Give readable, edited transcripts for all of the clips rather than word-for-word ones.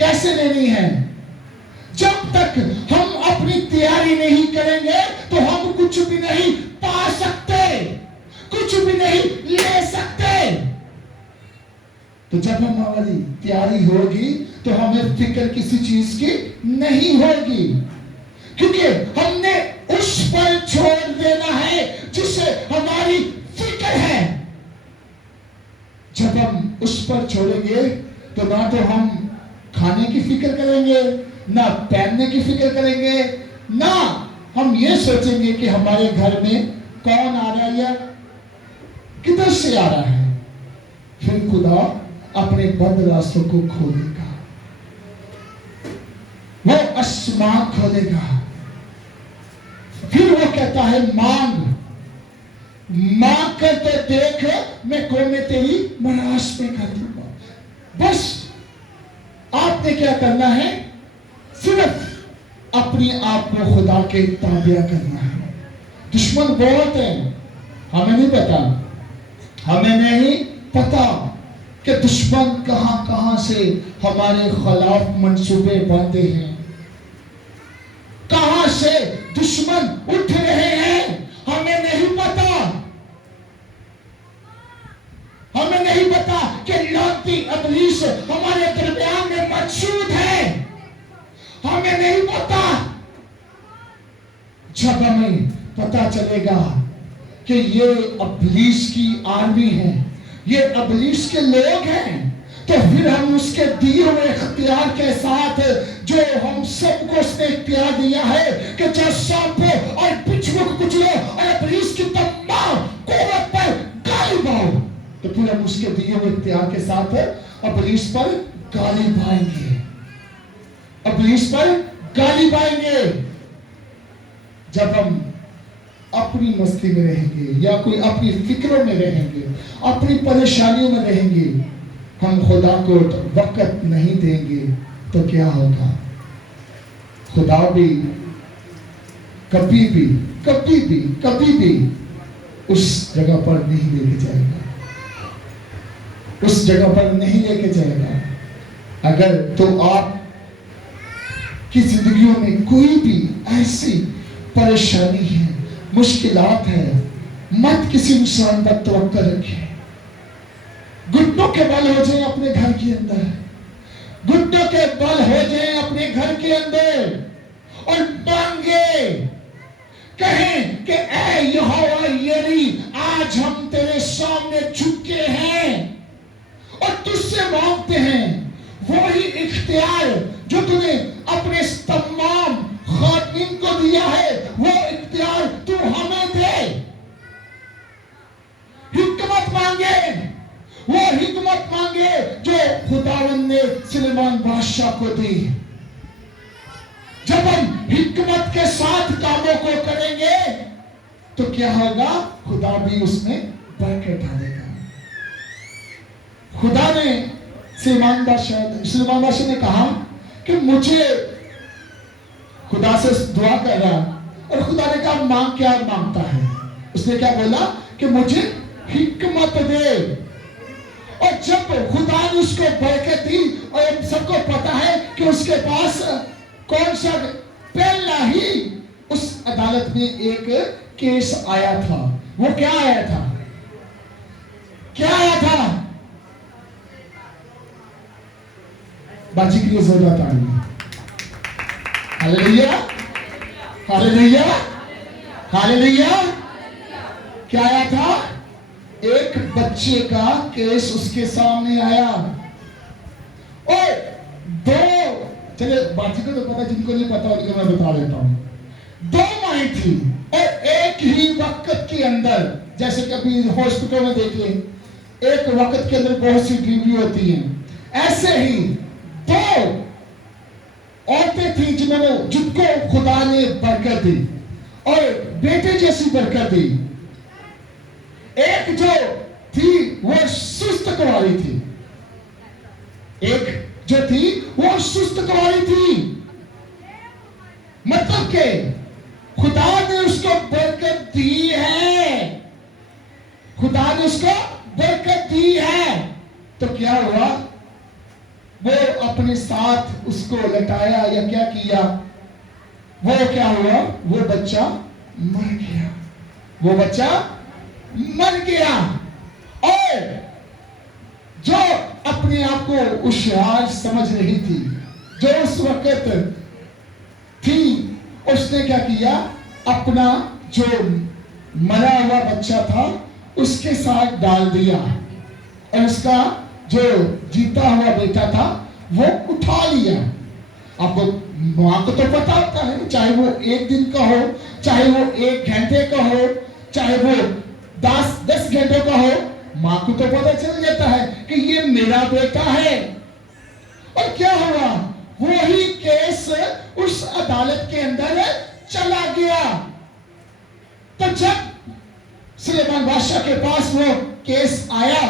کیسے لینی ہے؟ جب تک ہم اپنی تیاری نہیں کریں گے تو ہم کچھ بھی نہیں پا سکتے، کچھ بھی نہیں لے سکتے۔ تو جب ہماری تیاری ہوگی تو ہمیں فکر کسی چیز کی نہیں ہوگی، کیونکہ ہم نے اس پر چھوڑ دینا ہے جسے ہماری فکر ہے۔ جب ہم اس پر چھوڑیں گے تو نہ تو ہم کھانے کی فکر کریں گے، نہ پہننے کی فکر کریں گے، نہ ہم یہ سوچیں گے کہ ہمارے گھر میں کون آ رہا ہے، کدھر سے آ رہا ہے۔ پھر خدا اپنے بد راستوں کو کھولے گا، وہ آسمان کھولے گا، پھر وہ کہتا ہے مانگ مانگ کر تو دیکھ، میں قومیں تیری مراش میں کر دوں گا۔ بس آپ نے کیا کرنا ہے؟ صرف اپنے آپ کو خدا کے تابع کرنا ہے۔ دشمن بہت ہیں، ہمیں نہیں پتا کہ دشمن کہاں کہاں سے ہمارے خلاف منصوبے باندھے ہیں، کہاں سے دشمن اٹھ رہے ہیں، ہمیں نہیں پتا۔ ہمیں نہیں پتا کہ لعنتی ابلیس ہمارے درمیان میں موجود ہے، ہمیں نہیں پتا۔ جب ہمیں پتا چلے گا کہ یہ ابلیس کی آرمی ہے، یہ ابلیس کے لوگ ہیں، تو پھر ہم اس کے دیے ہوئے اختیار کے ساتھ، جو ہم سب کو اس نے اختیار دیا ہے کہ جو سانپوں اور بچھووں کو کچلو اور ابلیس کی تمام قوت پر غالب آؤ، تو پھر ہم اس کے دیے ہوئے اختیار کے ساتھ ابلیس پر غالب آئیں گے، ابلیس پر غالب آئیں گے۔ جب ہم اپنی مستی میں رہیں گے یا کوئی اپنی فکروں میں رہیں گے، اپنی پریشانیوں میں رہیں گے، ہم خدا کو وقت نہیں دیں گے، تو کیا ہوگا؟ خدا بھی کبھی بھی اس جگہ پر نہیں لے کے جائے گا، اس جگہ پر نہیں لے کے جائے گا۔ اگر تو آپ کی زندگیوں میں کوئی بھی ایسی پریشانی ہے، مشکلات ہے، مت کسی انسان پر توقع رکھیں، گھٹنوں کے بل ہو جائیں اپنے گھر کے اندر، گھٹنوں کے بل ہو جائیں اپنے گھر کے اندر اور مانگے، کہیں کہ اے یہوہ یری، آج ہم تیرے سامنے جھکے ہیں اور تجھ سے مانگتے ہیں وہی اختیار جو تو نے اپنے تمام خادمین کو دیا ہے، وہ اختیار تو ہمیں دے۔ حکمت مانگے، وہ حکمت مانگے جو خداوند نے سلیمان بادشاہ کو دی۔ جب ہم حکمت کے ساتھ کاموں کو کریں گے تو کیا ہوگا؟ خدا بھی اس میں برکت ڈالے گا۔ خدا نے سلیمان بادشاہ نے کہا کہ مجھے خدا سے دعا کر رہا، اور خدا نے کہا مانگ، کیا مانگتا ہے؟ اس نے کیا بولا کہ مجھے حکمت دے۔ اور جب خدا نے اس کو برکت دی، اور ہم سب کو پتا ہے کہ اس کے پاس کون سا پہلا ہی اس عدالت میں ایک کیس آیا تھا، وہ کیا آیا تھا؟ کیا آیا تھا؟ باجی کے لیے ضرورت آئی۔ ہاللیلویا، ہاللیلویا، ہاللیلویا۔ کیا آیا تھا؟ ایک بچے کا کیس اس کے سامنے آیا، اور دو، چلے باجی کو تو پتا، جن کو نہیں پتا ان کو میں بتا دیتا ہوں، دو مائیں تھی، اور ایک ہی وقت کے اندر، جیسے کبھی ہاسپٹل میں دیکھ لیں، ایک وقت کے اندر بہت سی ڈیوٹی ہوتی ہیں، ایسے ہی دو عورتیں تھیں جن کو خدا نے برکت دی اور بیٹے جیسی برکت دی۔ ایک جو تھی وہ سست کواری تھی، ایک جو تھی وہ سست کواری تھی، مطلب کہ خدا نے اس کو برکت دی ہے، خدا نے اس کو برکت دی ہے، تو کیا ہوا؟ وہ اپنے ساتھ اس کو لٹایا یا کیا کیا، وہ کیا ہوا، وہ بچہ مر گیا، وہ بچہ مر گیا۔ اور جو اپنے آپ کو ہوشیار سمجھ رہی تھی، جو اس وقت تھی، اس نے کیا کیا، اپنا جو مرا ہوا بچہ تھا اس کے ساتھ ڈال دیا، اور اس کا جو جیتا ہوا بیٹا تھا وہ اٹھا لیا۔ اب ماں کو تو پتا ہوتا ہے، چاہے وہ 1 دن کا ہو، چاہے وہ 1 گھنٹے کا ہو، چاہے وہ 10 گھنٹوں کا ہو، ماں کو تو پتا چل جاتا ہے کہ یہ میرا بیٹا ہے۔ اور کیا ہوا، وہی کیس اس عدالت کے اندر چلا گیا۔ تو جب سلیمان بادشاہ کے پاس وہ کیس آیا،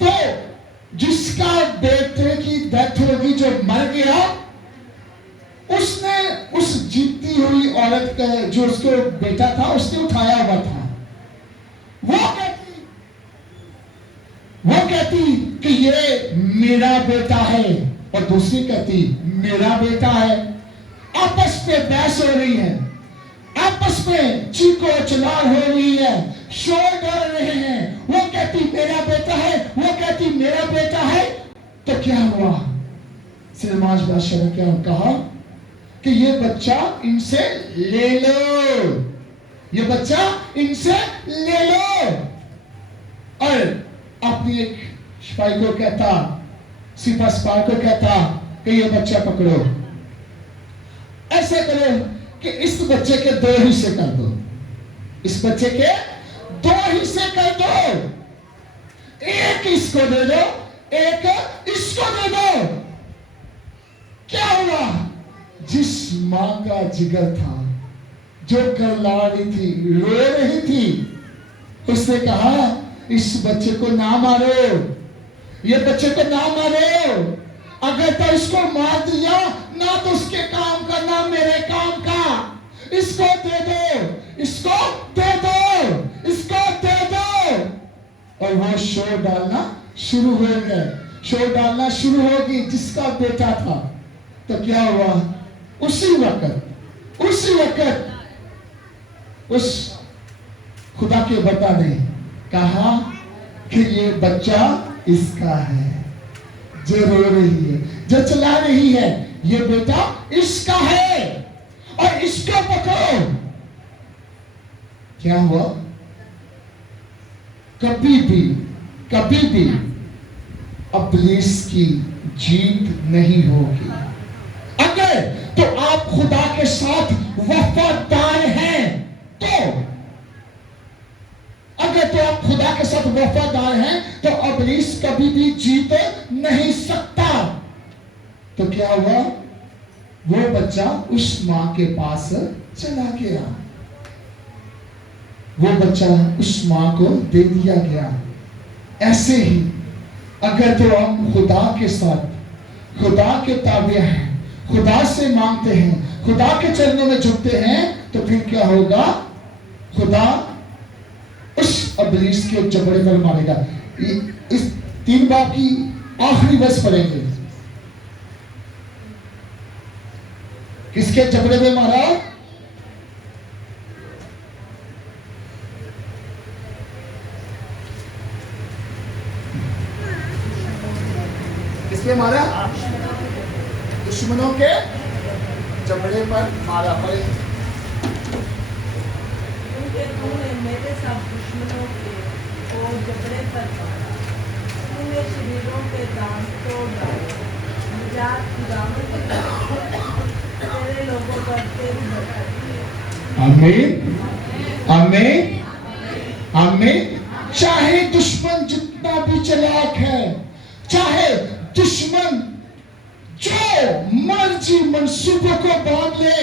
تو جس کا بیٹے کی ڈیتھ ہوگی، جو مر گیا، اس نے اس جیتی ہوئی عورت کا جو اس کو بیٹا تھا اس نے اٹھایا ہوا تھا، وہ کہتی کہ یہ میرا بیٹا ہے، اور دوسری کہتی میرا بیٹا ہے۔ آپس میں بحث ہو رہی ہے، آپس میں چیخو چلاڑ ہو رہی ہے، شور ڈال رہے ہیں، وہ کہتی میرا بیٹا ہے، وہ کہتی میرا بیٹا ہے۔ تو کیا ہوا، سلیمان بادشاہ نے کیا کہا کہ یہ بچہ ان سے لے لو، یہ بچہ ان سے لے لو، اور اپنی ایک سپاہی کو کہتا، سپاہ سالار کو کہتا کہ یہ بچہ پکڑو، ایسے کرو کہ اس بچے کے 2 حصے کر دو، اس بچے کے 2 حصے کر دو، ایک اس کو دے دو، ایک اس کو دے دو۔ کیا ہوا، جس ماں کا جگر تھا، جو کرلا رہی تھی، رو رہی تھی، اس نے کہا اس بچے کو نہ مارو، یہ بچے کو نہ مارو، اگر تو اس کو مار دیا، نہ تو اس کے کام کا نہ میرے کام کا، اس کو دے دو، اس کو دے دو، اس کو دے دو۔ اور وہ شور ڈالنا شروع ہو گئے، شور ڈالنا شروع ہوگی جس کا بیٹا تھا۔ تو کیا ہوا، اسی وقت اس خدا کے بندہ نے کہا کہ یہ بچہ اس کا ہے، جو رو رہی ہے، جو چلا رہی ہے، یہ بیٹا اس کا ہے، اور اس کو پکڑو۔ کیا ہوا، کبھی بھی ابلیس کی جیت نہیں ہوگی اگر تو آپ خدا کے ساتھ وفادار ہیں، تو اگر تو آپ خدا کے ساتھ وفادار ہیں تو ابلیس کبھی بھی جیت نہیں سکتا۔ تو کیا ہوا، وہ بچہ اس ماں کے پاس چلا گیا، وہ بچہ اس ماں کو دے دیا گیا۔ ایسے ہی اگر تو ہم خدا کے ساتھ، خدا کے تابع ہیں، خدا سے مانگتے ہیں، خدا کے چرنوں میں جھکتے ہیں، تو پھر کیا ہوگا، خدا اس ابلیس کے جبڑے پر مارے گا۔ اس 3 باب کی آخری ورس پڑھیں گے، کس کے جبڑے میں مارا، کس پہ مارا، دشمنوں کے جبڑے پر مارا۔ پڑے میرے سب دشمنوں کے وہ جبڑے پر مارا، تو نے شریروں کے دانت توڑ ڈالے، نجات کی رحمت تیرے لوگوں پر تیری برکت ہے۔ آمین آمین آمین۔ چاہے دشمن جتنا بھی چلاک ہے، چاہے دشمن جو مرضی منصوبوں کو باندھ لے،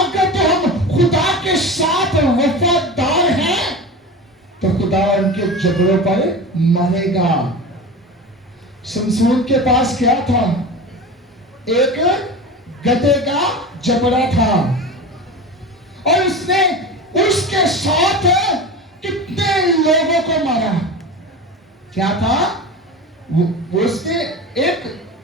اگر تو ہم خدا کے ساتھ وفادار ہیں تو خدا ان کے جبڑوں پر مارے گا۔ سمسون کے پاس کیا تھا، ایک گدھے کا جبڑا تھا، اور اس نے اس کے ساتھ کتنے لوگوں کو مارا۔ کیا تھا، اس نے ایک